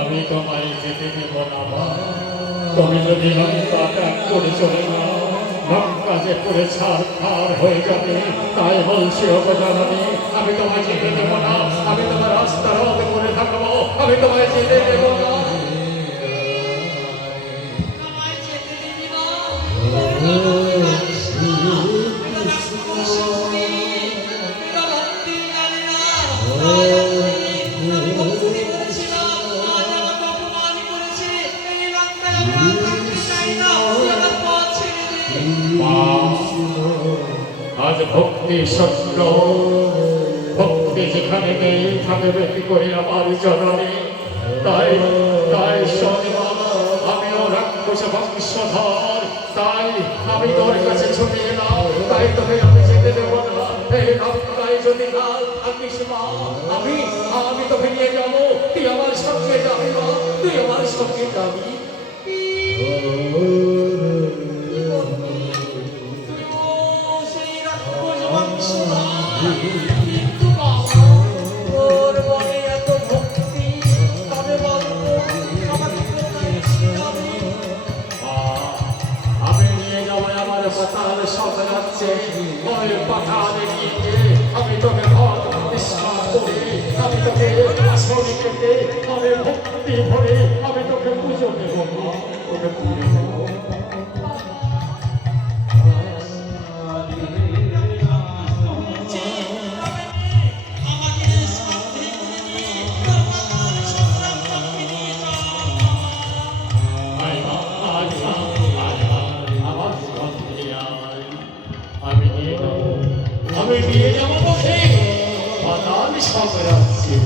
আমি তোমায় যেতে দেব না তুমি যদি লঙ্কা ত্যাগ করে চলে না লঙ্কা যে করে ছাড় হয়ে যাবে তাই বলছি অবদানবে আমি তোমায় যেতে দেব না আমি তোমার রাস্তা রোধ করে থাকবো আমি তোমায় যেতে দেব না আজ ভক্তি সত্য ভক্তি যেখানে নেই থাকে ব্যক্তি করে আমার জননী তাই তাই আমিও রাক্ষস বংশধর তাই আমি তোর কাছে ছুটে এলাম তাই তোকে আমি যেতে দেব না এই রাস্তায় যদি না থাকিস মা আমি আমি তোকে নিয়ে যাবো তুই আমার সঙ্গে যাবি মা তুই আমার সঙ্গে যাবি আমি তোকে আমি তোকে ভক্তি ভরে আমি তোকে পুজো দেবো তোকে পুজো দেবো আমি নিয়ে যাবো তোকে পাতাল সাগরাজ্যে